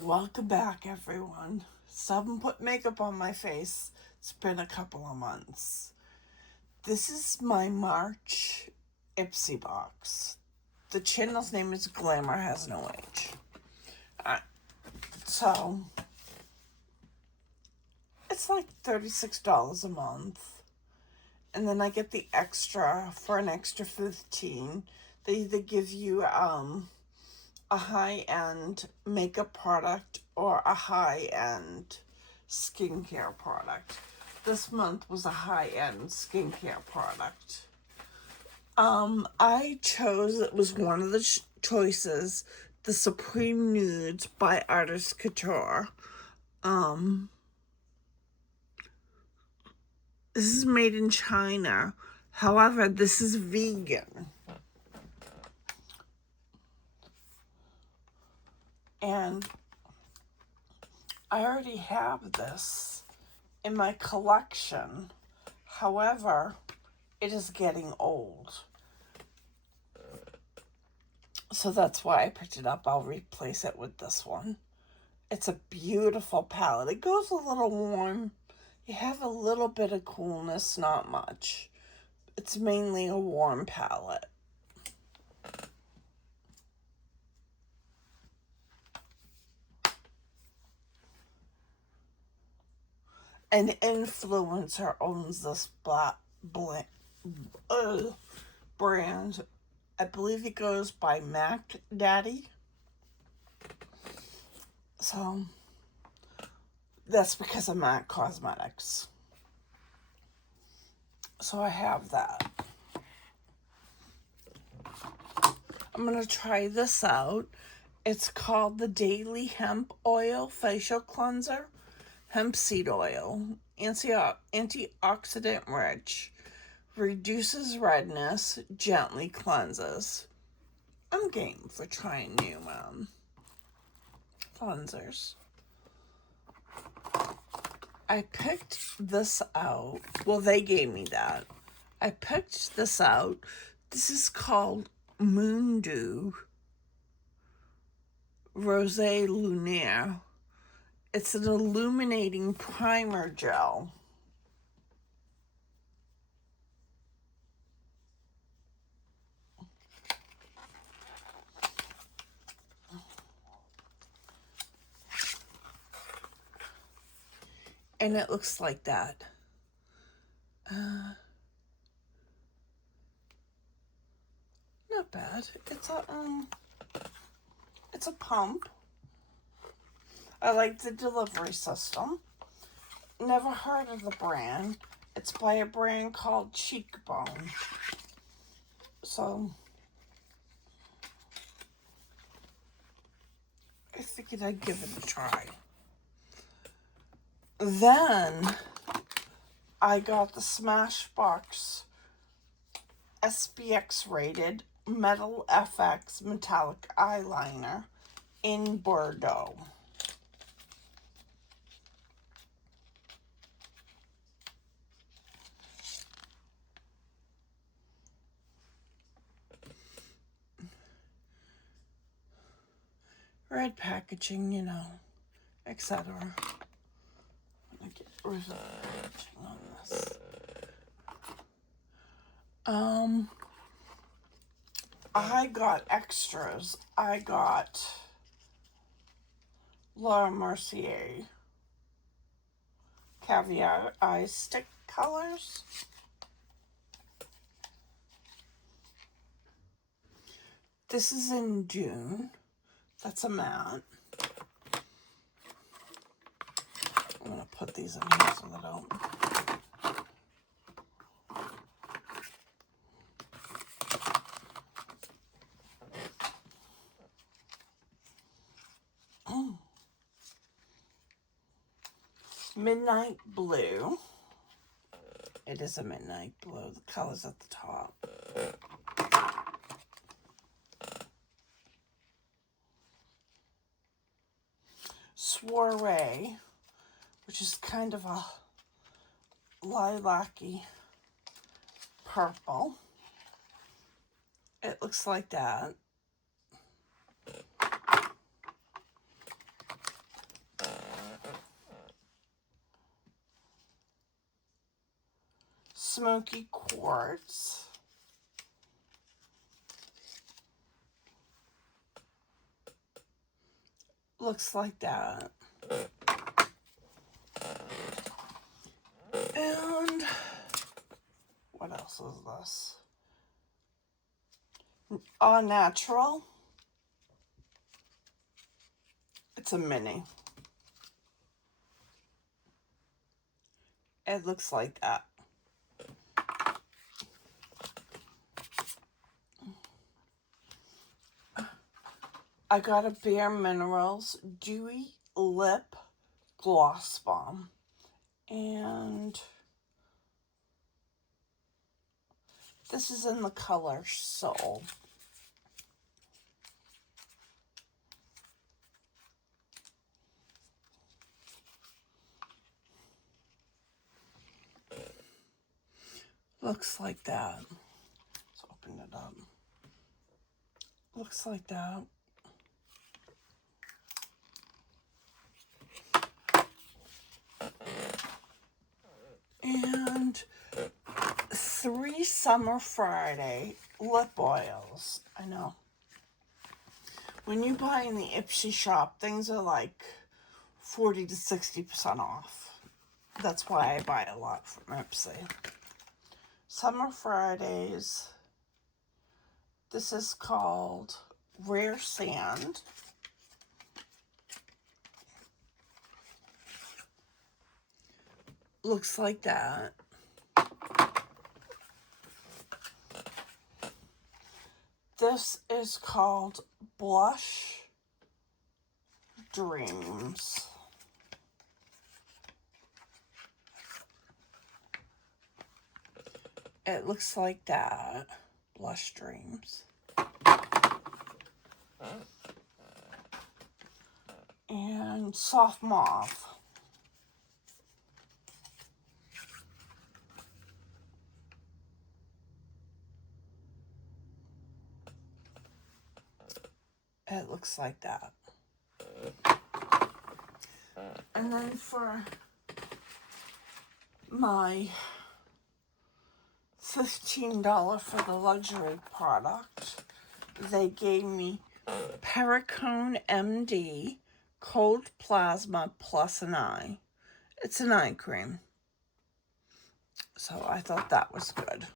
Welcome back, everyone. Someone put makeup on my face. It's been a couple of months. This is my March Ipsy box. The channel's name is Glamour Has No Age. So, it's like $36 a month. And then I get the extra for an extra $15. They either give you a high-end makeup product or a high-end skincare product. This month was a high-end skincare product. I chose, it was one of the choices, the Supreme Nudes by Artist Couture. This is made in China. However, this is vegan. And I already have this in my collection. However, it is getting old. So that's why I picked it up. I'll replace it with this one. It's a beautiful palette. It goes a little warm. You have a little bit of coolness, not much. It's mainly a warm palette. An influencer owns this brand. I believe it goes by Mac Daddy. So that's because of MAC Cosmetics. So I have that. I'm going to try this out. It's called the Daily Hemp Oil Facial Cleanser. Hemp seed oil. Antioxidant rich. Reduces redness. Gently cleanses. I'm game for trying new cleansers. I picked this out. Well, they gave me that. I picked this out. This is called Moon Dew Rosé Lunaire. It's an illuminating primer gel. And it looks like that. Not bad. It's a pump. I like the delivery system. Never heard of the brand. It's by a brand called Cheekbone. So I figured I'd give it a try. Then I got the Smashbox SPX rated Metal FX metallic eyeliner in Bordeaux. Red packaging, you know, etc. I'm gonna get rid of the packaging on this. I got extras. I got La Mercier Caviar Eye Stick colors. This is in June. That's a matte. I'm going to put these in here so they don't. Midnight Blue. It is a midnight blue. The color's at the top. Soiree, which is kind of a lilac-y purple. It looks like that. smoky quartz. Looks like that. And what else is this? Natural. It's a mini. It looks like that. I got a Bare Minerals Dewy Lip Gloss Balm. And this is in the color Soul. Looks like that. Let's open it up. Looks like that. And 3 Summer Friday lip oils. I know. When you buy in the Ipsy shop, things are like 40 to 60% off. That's why I buy a lot from Ipsy. Summer Fridays. This is called Rare Sand. Looks like that. This is called Blush Dreams. It looks like that. Blush Dreams. And Soft Mauve. It looks like that. And then for my $15 for the luxury product, they gave me Perricone MD Cold Plasma Plus an Eye. It's an eye cream. So I thought that was good.